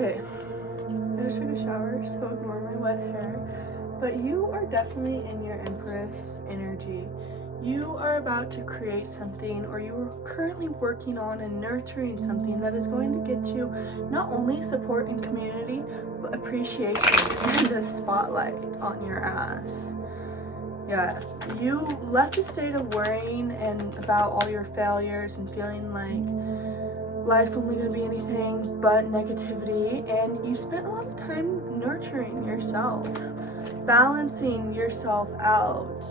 Okay, I just took a shower, so ignore my wet hair. But you are definitely in your Empress energy. You are about to create something, or you are currently working on and nurturing something that is going to get you not only support and community, but appreciation and a spotlight on your ass. Yeah, you left a state of worrying and about all your failures and feeling like life's only going to be anything but negativity, and you spent a lot of time nurturing yourself, balancing yourself out,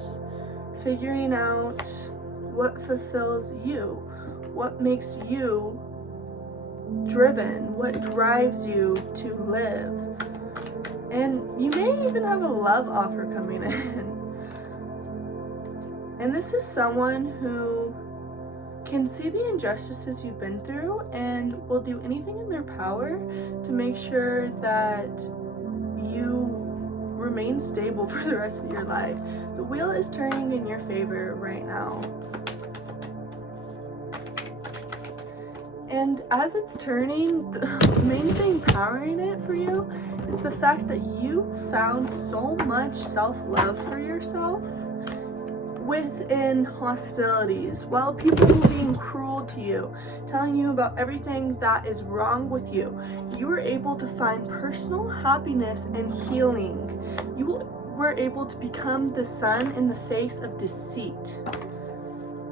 figuring out what fulfills you, what makes you driven, what drives you to live. And you may even have a love offer coming in. And this is someone who can see the injustices you've been through and will do anything in their power to make sure that you remain stable for the rest of your life. The wheel is turning in your favor right now. And as it's turning, the main thing powering it for you is the fact that you found so much self-love for yourself within hostilities, while people were being cruel to you, telling you about everything that is wrong with you, you were able to find personal happiness and healing. You were able to become the sun in the face of deceit.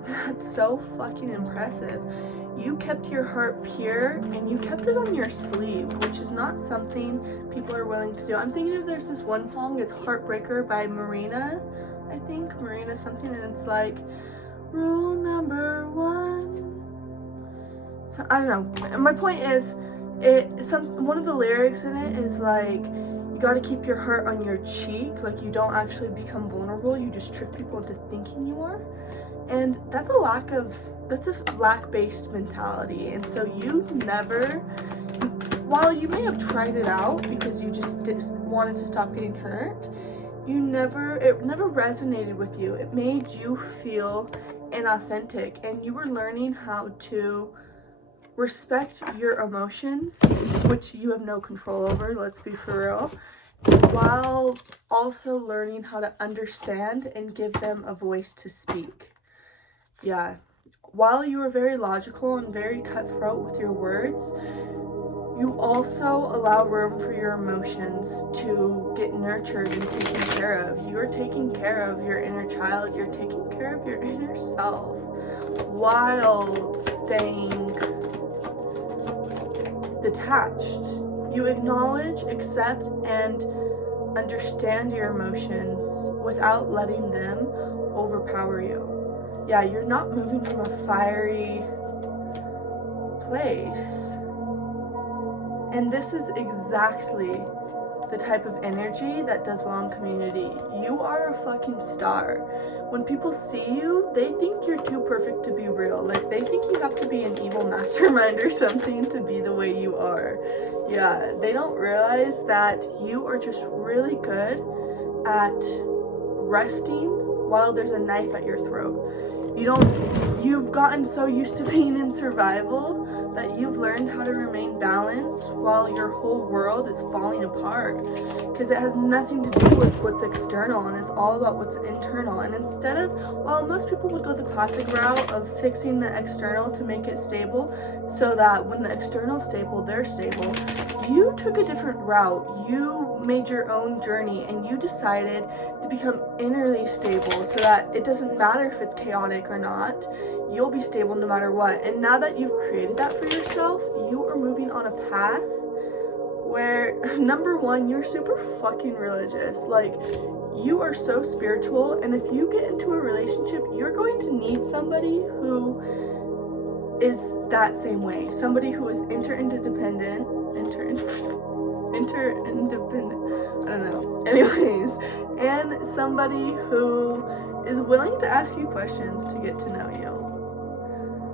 That's so fucking impressive. You kept your heart pure and you kept it on your sleeve, which is not something people are willing to do. I'm thinking of, there's this one song, it's Heartbreaker by Marina. I think Marina something, and it's like, rule number one. So I don't know. My point is, one of the lyrics in it is like, you got to keep your heart on your cheek, like you don't actually become vulnerable. You just trick people into thinking you are, and that's a lack-based mentality. And so you never, while you may have tried it out because you just wanted to stop getting hurt, it never resonated with you. It made you feel inauthentic, and you were learning how to respect your emotions, which you have no control over, let's be for real, while also learning how to understand and give them a voice to speak. Yeah, while you were very logical and very cutthroat with your words, you also allow room for your emotions to get nurtured and taken care of. You are taking care of your inner child. You're taking care of your inner self while staying detached. You acknowledge, accept, and understand your emotions without letting them overpower you. Yeah, you're not moving from a fiery place. And this is exactly the type of energy that does well in community. You are a fucking star. When people see you, they think you're too perfect to be real. Like, they think you have to be an evil mastermind or something to be the way you are. Yeah, they don't realize that you are just really good at resting while there's a knife at your throat. You've gotten so used to being in survival that you've learned how to remain balanced while your whole world is falling apart, because it has nothing to do with what's external, and it's all about what's internal. And instead of, while most people would go the classic route of fixing the external to make it stable so that when the external's stable, they're stable, you took a different route. You made your own journey, and you decided to become innerly stable so that it doesn't matter if it's chaotic or not, you'll be stable no matter what. And now that you've created that for yourself, you are moving on a path where, number one, you're super fucking religious. Like, you are so spiritual, and if you get into a relationship, you're going to need somebody who is that same way. Somebody who is interdependent, I don't know. Anyways, and somebody who is willing to ask you questions to get to know you.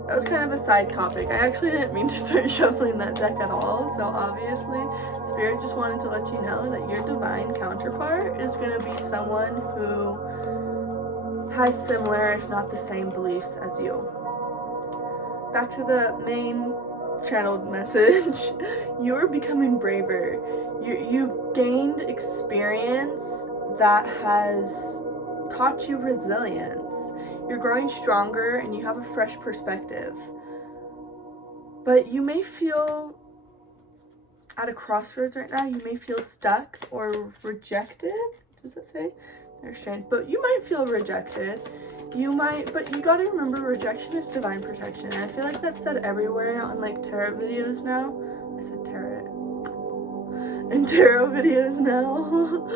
That was kind of a side topic. I actually didn't mean to start shuffling that deck at all. So obviously, Spirit just wanted to let you know that your divine counterpart is going to be someone who has similar, if not the same, beliefs as you. Back to the main channeled message. You're becoming braver. You've gained experience that has taught you resilience. You're growing stronger and you have a fresh perspective. But you may feel at a crossroads right now. You may feel stuck or rejected. Does it say? There's strength. But you might feel rejected. But you gotta remember, rejection is divine protection. And I feel like that's said everywhere on like tarot videos now. I said tarot. In tarot videos now.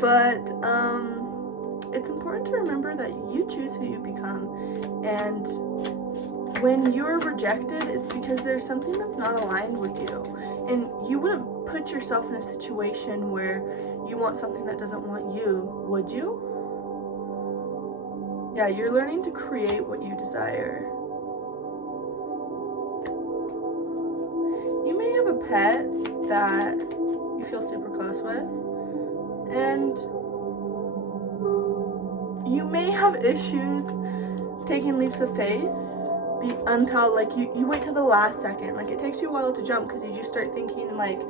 But it's important to remember that you choose who you become. And when you're rejected, it's because there's something that's not aligned with you. And you wouldn't put yourself in a situation where you want something that doesn't want you, would you? Yeah, you're learning to create what you desire. You may have a pet that you feel super close with, and you may have issues taking leaps of faith until like you wait till the last second. Like it takes you a while to jump because you just start thinking like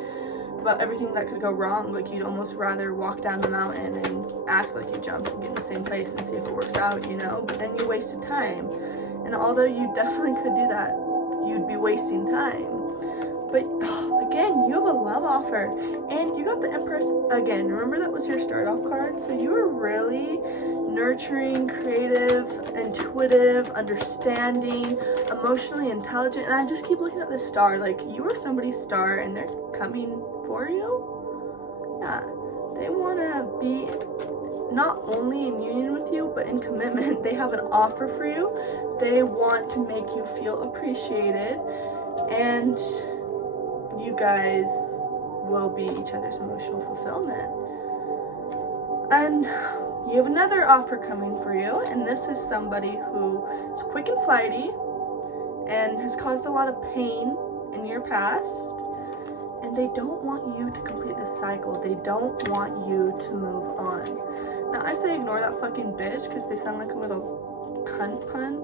about everything that could go wrong. Like you'd almost rather walk down the mountain and act like you jumped and get in the same place and see if it works out, you know? But then you wasted time. And although you definitely could do that, you'd be wasting time. But again, you have a love offer and you got the Empress again. Remember that was your start off card? So you were really nurturing, creative, intuitive, understanding, emotionally intelligent. And I just keep looking at this star. Like you are somebody's star and they're coming for you. Yeah, they want to be not only in union with you, but in commitment. They have an offer for you. They want to make you feel appreciated, and you guys will be each other's emotional fulfillment. And you have another offer coming for you, and this is somebody who is quick and flighty and has caused a lot of pain in your past, and they don't want you to complete this cycle. They don't want you to move on. Now I say ignore that fucking bitch because they sound like a little cunt pun.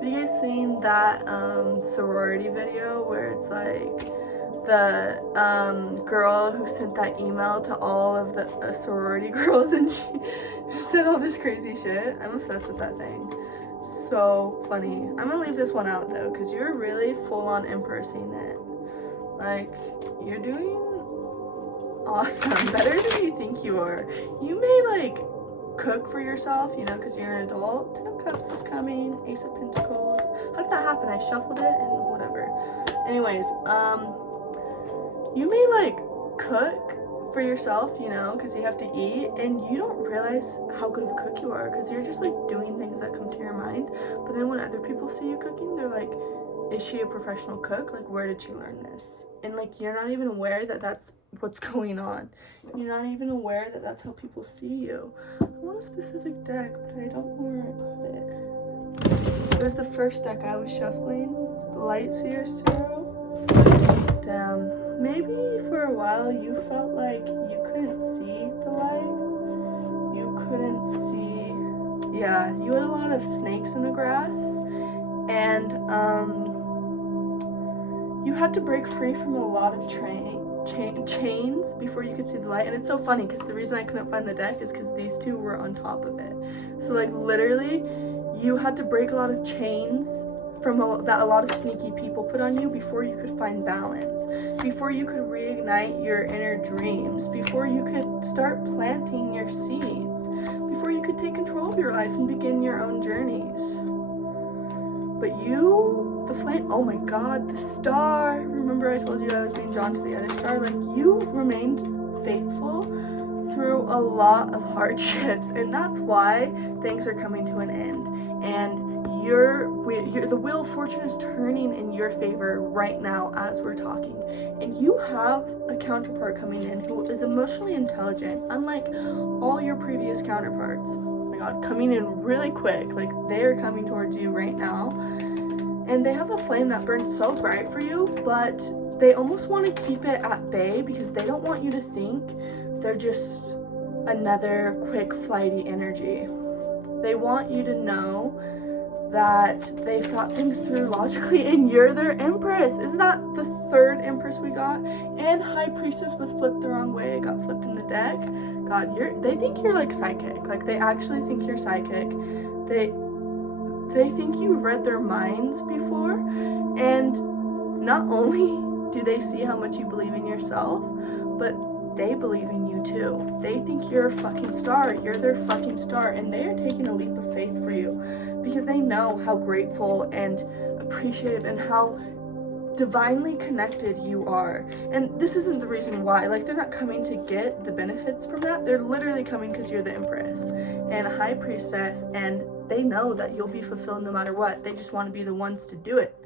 Have you guys seen that sorority video where it's like the girl who sent that email to all of the sorority girls and she said all this crazy shit? I'm obsessed with that thing. So funny. I'm gonna leave this one out though because you're really full on impersing it. Like, you're doing awesome. Better than you think you are. You may like cook for yourself, you know, because you're an adult. Ten of Cups is coming. Ace of Pentacles. How did that happen? I shuffled it and whatever. Anyways, you may like cook for yourself, you know, because you have to eat, and you don't realize how good of a cook you are because you're just like doing things that come to your mind. But then when other people see you cooking, they're like, is she a professional cook? Like, where did she learn this? And like, you're not even aware that that's what's going on. You're not even aware that that's how people see you. I want a specific deck, but I don't know where I put it. It was the first deck I was shuffling, the Lightseer's Tarot. Damn. Maybe for a while you felt like you couldn't see the light. You couldn't see, yeah, you had a lot of snakes in the grass. And you had to break free from a lot of chains before you could see the light. And it's so funny because the reason I couldn't find the deck is because these two were on top of it. So like literally you had to break a lot of chains from that a lot of sneaky people put on you before you could find balance, before you could reignite your inner dreams, before you could start planting your seeds, before you could take control of your life and begin your own journeys. But you, the flame, oh my god, the star. Remember I told you I was being drawn to the other star? Like, you remained faithful through a lot of hardships, and that's why things are coming to an end. And the wheel of fortune is turning in your favor right now as we're talking. And you have a counterpart coming in who is emotionally intelligent, unlike all your previous counterparts. Oh my god, coming in really quick. Like, they're coming towards you right now. And they have a flame that burns so bright for you, but they almost want to keep it at bay because they don't want you to think they're just another quick flighty energy. They want you to know that they've thought things through logically, and you're their empress. Isn't that the third empress we got? And high priestess was flipped the wrong way. It got flipped in the deck. God, they think you're like psychic. Like, they actually think you're psychic. They think you've read their minds before, and not only do they see how much you believe in yourself, but they believe in you too. They think you're a fucking star. You're their fucking star, and they are taking a leap of faith for you because they know how grateful and appreciative and how divinely connected you are. And this isn't the reason why. Like, they're not coming to get the benefits from that. They're literally coming because you're the empress and a high priestess, and they know that you'll be fulfilled no matter what. They just want to be the ones to do it.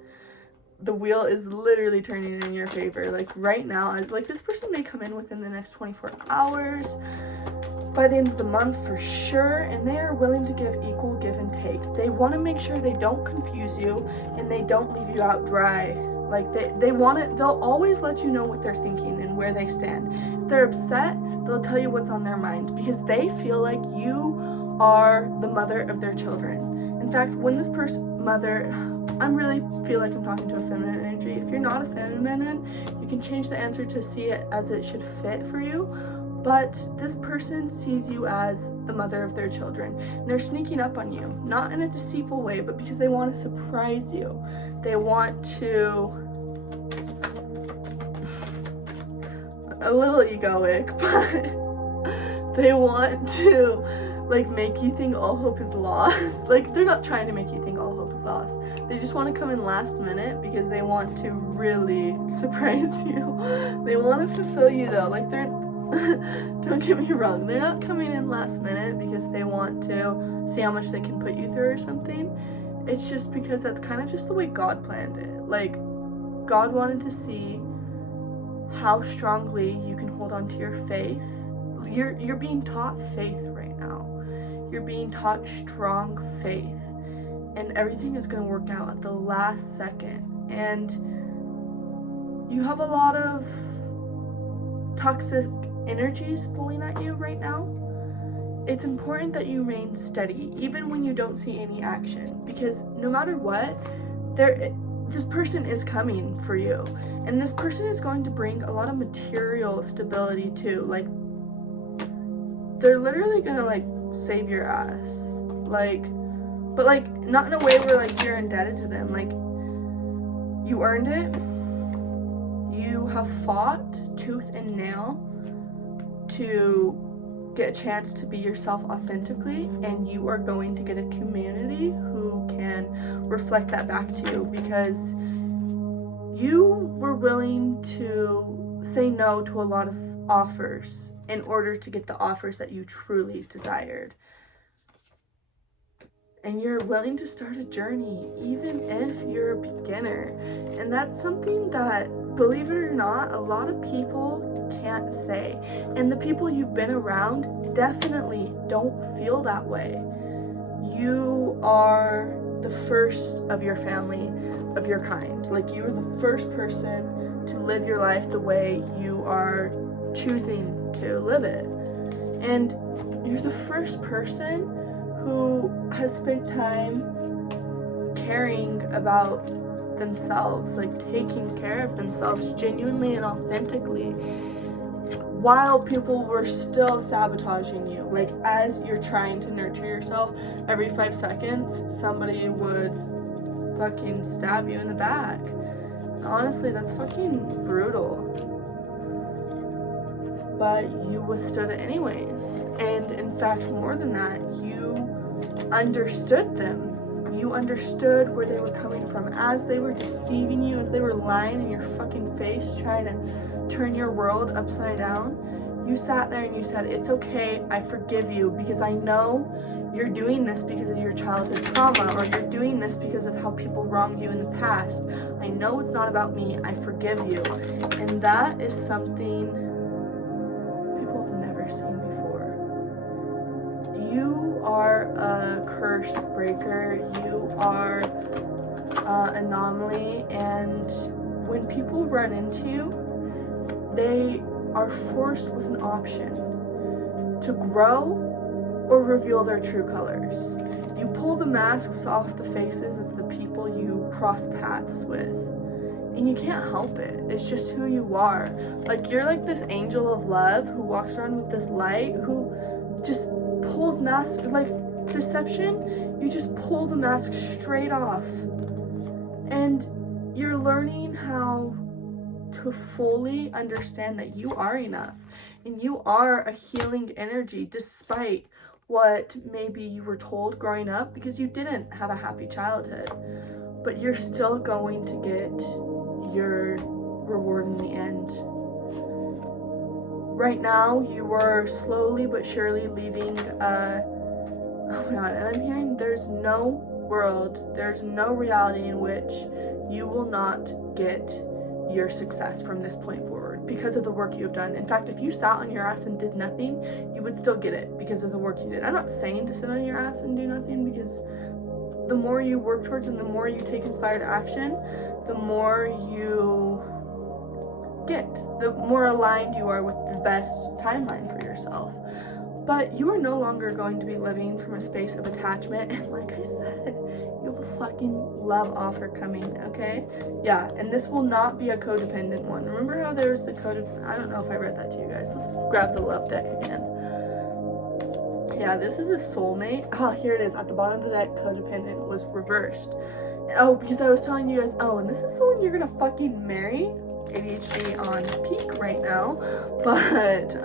The wheel is literally turning in your favor. Like, right now, like, this person may come in within the next 24 hours, by the end of the month for sure, and they are willing to give equal give and take. They want to make sure they don't confuse you and they don't leave you out dry. Like, they want it. They'll always let you know what they're thinking and where they stand. If they're upset, they'll tell you what's on their mind because they feel like you are the mother of their children. In fact, when this person, mother, I really feel like I'm talking to a feminine energy. If you're not a feminine, you can change the answer to see it as it should fit for you. But this person sees you as the mother of their children. And they're sneaking up on you, not in a deceitful way, but because they want to surprise you. They want to, a little egoic, but they want to, like, make you think all hope is lost. Like, they're not trying to make you think all hope is lost. They just want to come in last minute because they want to really surprise you. They want to fulfill you though. Like, they're, don't get me wrong, they're not coming in last minute because they want to see how much they can put you through or something. It's just because that's kind of just the way God planned it. Like, God wanted to see how strongly you can hold on to your faith. You're being taught faith right now. You're being taught strong faith, and everything is going to work out at the last second. And you have a lot of toxic energies pulling at you right now. It's important that you remain steady even when you don't see any action, because no matter what, this person is coming for you, and this person is going to bring a lot of material stability too. Like, they're literally gonna, like, save your ass, like, but, like, not in a way where, like, you're indebted to them. Like, you earned it. You have fought tooth and nail to get a chance to be yourself authentically, and you are going to get a community who can reflect that back to you because you were willing to say no to a lot of offers in order to get the offers that you truly desired. And you're willing to start a journey even if you're a beginner. And that's something that, believe it or not, a lot of people can't say. And the people you've been around definitely don't feel that way. You are the first of your family, of your kind. Like, you are the first person to live your life the way you are choosing to live it. And you're the first person who has spent time caring about themselves, like taking care of themselves genuinely and authentically, while people were still sabotaging you. Like, as you're trying to nurture yourself, every 5 seconds somebody would fucking stab you in the back. Honestly, that's fucking brutal. But you withstood it anyways. And in fact, more than that, you understood them. You understood where they were coming from. As they were deceiving you, as they were lying in your fucking face, trying to turn your world upside down, you sat there and you said, it's okay, I forgive you, because I know you're doing this because of your childhood trauma, or you're doing this because of how people wronged you in the past. I know it's not about me, I forgive you. And that is something people have never seen before. You are a curse breaker, you are an anomaly, and when people run into you, they are forced with an option to grow or reveal their true colors. You pull the masks off the faces of the people you cross paths with. And you can't help it. It's just who you are. Like, you're like this angel of love who walks around with this light, who just pulls masks, like deception, you just pull the mask straight off. And you're learning how to fully understand that you are enough. And you are a healing energy, despite what maybe you were told growing up, because you didn't have a happy childhood. But you're still going to get your reward in the end. Right now, you are slowly but surely leaving oh my god, and I'm hearing there's no world, there's no reality in which you will not get your success from this point forward because of the work you have done. In fact, if you sat on your ass and did nothing, you would still get it because of the work you did. I'm not saying to sit on your ass and do nothing, because the more you work towards and the more you take inspired action, the more you get, the more aligned you are with the best timeline for yourself. But you are no longer going to be living from a space of attachment, and like I said, you have a fucking love offer coming, okay? Yeah, and this will not be a codependent one. Remember how there was the I don't know if I read that to you guys. Let's grab the love deck again. Yeah, this is a soulmate. Oh, here it is. At the bottom of the deck, codependent was reversed. Oh, because I was telling you guys, oh, and this is someone you're gonna fucking marry. ADHD on peak right now. But,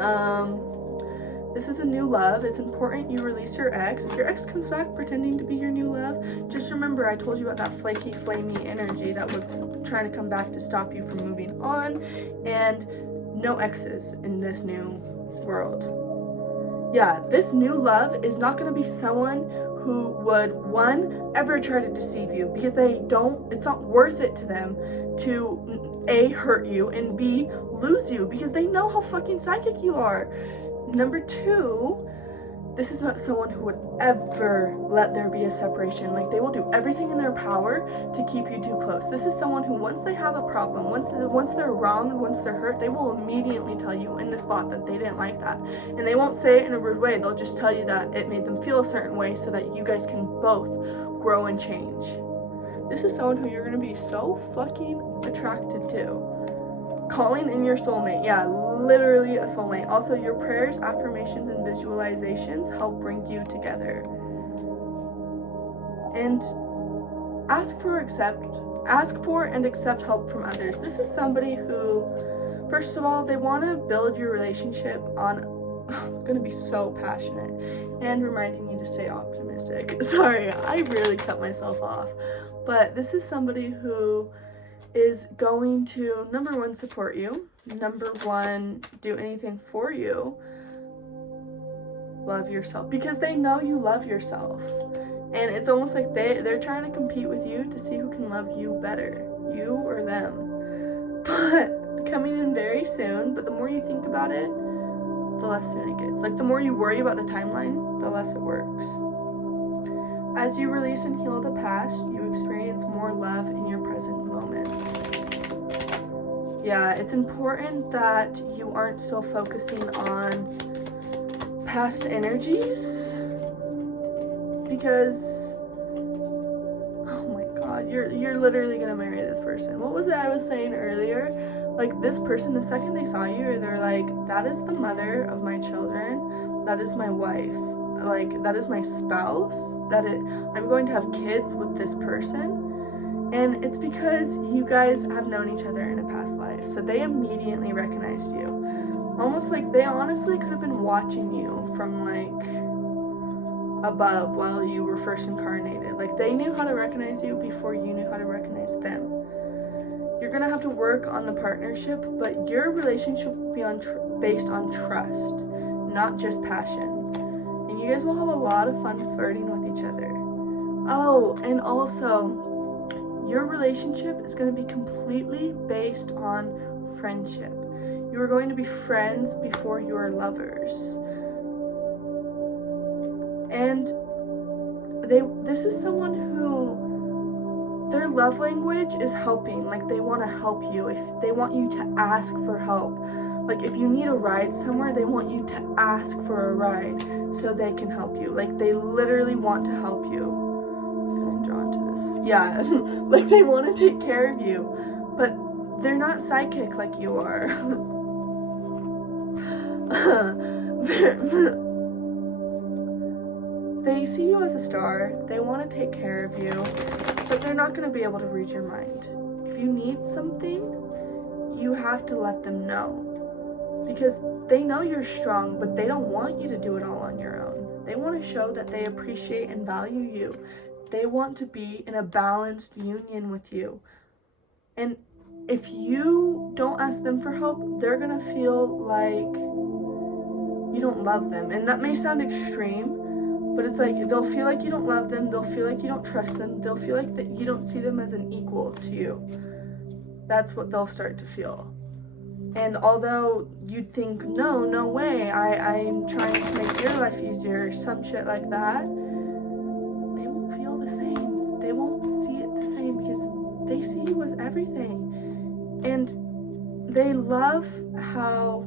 this is a new love. It's important you release your ex. If your ex comes back pretending to be your new love, just remember I told you about that flaky, flamey energy that was trying to come back to stop you from moving on. And no exes in this new world. Yeah, this new love is not going to be someone who would, one, ever try to deceive you, because it's not worth it to them to A, hurt you, and B, lose you, because they know how fucking psychic you are. Number two, this is not someone who would ever let there be a separation. Like, they will do everything in their power to keep you too close. This is someone who, once they have a problem, once they're wronged, once they're hurt, they will immediately tell you in the spot that they didn't like that. And they won't say it in a rude way. They'll just tell you that it made them feel a certain way so that you guys can both grow and change. This is someone who you're going to be so fucking attracted to. Calling in your soulmate. Yeah, literally a soulmate. Also, your prayers, affirmations, and visualizations help bring you together. And ask for and accept help from others. This is somebody who, first of all, they want to build your relationship on going to be so passionate and reminding you to stay optimistic. Sorry, I really cut myself off. But this is somebody who is going to, number one, support you. Number one, do anything for you. Love yourself, because they know you love yourself. And it's almost like they're trying to compete with you to see who can love you better, you or them. But coming in very soon, but the more you think about it, the less soon it gets. Like, the more you worry about the timeline, the less it works. As you release and heal the past, you experience more love in your present moment. Yeah, it's important that you aren't still focusing on past energies, because, oh my god, you're literally gonna marry this person. What was it I was saying earlier? Like, this person, the second they saw you, they're like, that is the mother of my children, that is my wife. Like, that is my spouse, I'm going to have kids with this person. And it's because you guys have known each other in a past life. So they immediately recognized you. Almost like they honestly could have been watching you from, like, above while you were first incarnated. Like, they knew how to recognize you before you knew how to recognize them. You're gonna have to work on the partnership, but your relationship will be based on trust, not just passion. You guys will have a lot of fun flirting with each other. Oh, and also, your relationship is going to be completely based on friendship. You are going to be friends before you are lovers. And this is someone who, their love language is helping. Like, they want to help you. If they want you to ask for help. Like, if you need a ride somewhere, they want you to ask for a ride so they can help you. Like, they literally want to help you. I'm drawn to this. Yeah, like, they want to take care of you. But they're not psychic like you are. They see you as a star. They want to take care of you. But they're not going to be able to read your mind. If you need something, you have to let them know. Because they know you're strong, but they don't want you to do it all on your own. They want to show that they appreciate and value you. They want to be in a balanced union with you. And if you don't ask them for help, they're going to feel like you don't love them. And that may sound extreme, but it's like they'll feel like you don't love them. They'll feel like you don't trust them. They'll feel like that you don't see them as an equal to you. That's what they'll start to feel. And although you'd think, no way, I'm trying to make your life easier, some shit like that, they won't feel the same. They won't see it the same because they see you as everything. And they love how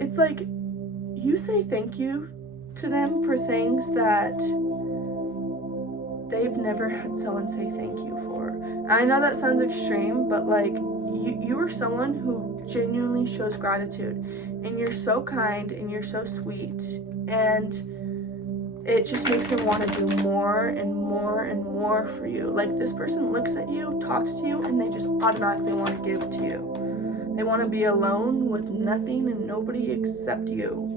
it's like you say thank you to them for things that they've never had someone say thank you for. I know that sounds extreme, but like you are someone who genuinely shows gratitude, and you're so kind and you're so sweet, and it just makes them want to do more and more and more for you. Like, this person looks at you, talks to you, and they just automatically want to give to you. They want to be alone with nothing and nobody except you.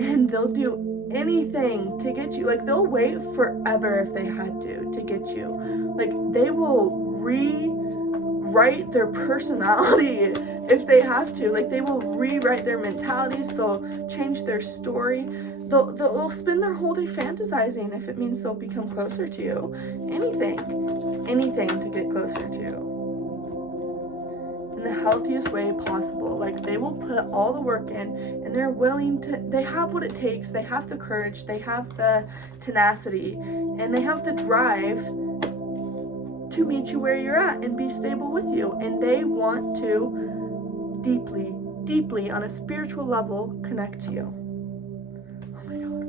And they'll do anything to get you. Like, they'll wait forever if they had to get you. Like, they will rewrite their personality if they have to. Like, they will rewrite their mentalities. They'll change their story. They'll spend their whole day fantasizing if it means they'll become closer to you. Anything to get closer to you. In the healthiest way possible. Like, they will put all the work in, and they're willing to, they have what it takes. They have the courage, they have the tenacity, and they have the drive to meet you where you're at and be stable with you. And they want to deeply on a spiritual level connect to you. Oh my God.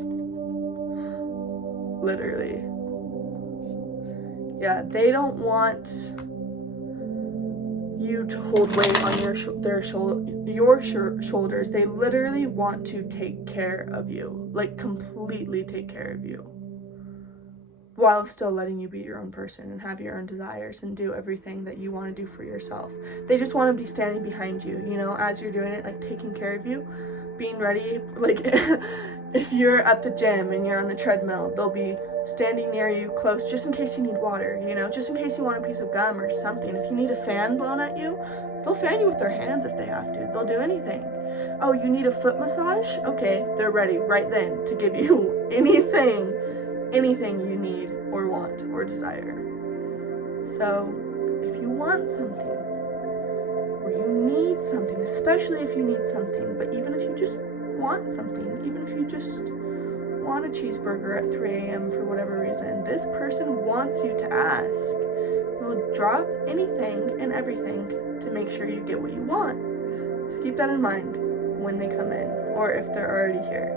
Literally. Yeah, they don't want you to hold weight on your shoulders. They literally want to take care of you, like completely take care of you, while still letting you be your own person and have your own desires and do everything that you want to do for yourself. They just want to be standing behind you, you know, as you're doing it, like taking care of you, being ready. Like, if you're at the gym and you're on the treadmill, they'll be standing near you close just in case you need water, you know, just in case you want a piece of gum or something. If you need a fan blown at you, they'll fan you with their hands if they have to. They'll do anything. Oh, you need a foot massage? Okay, they're ready right then to give you anything you need or want or desire. So if you want something, or you need something, especially if you need something, but even if you just want something, even if you just want a cheeseburger at 3 a.m. for whatever reason, this person wants you to ask. They'll drop anything and everything to make sure you get what you want. So keep that in mind when they come in, or if they're already here.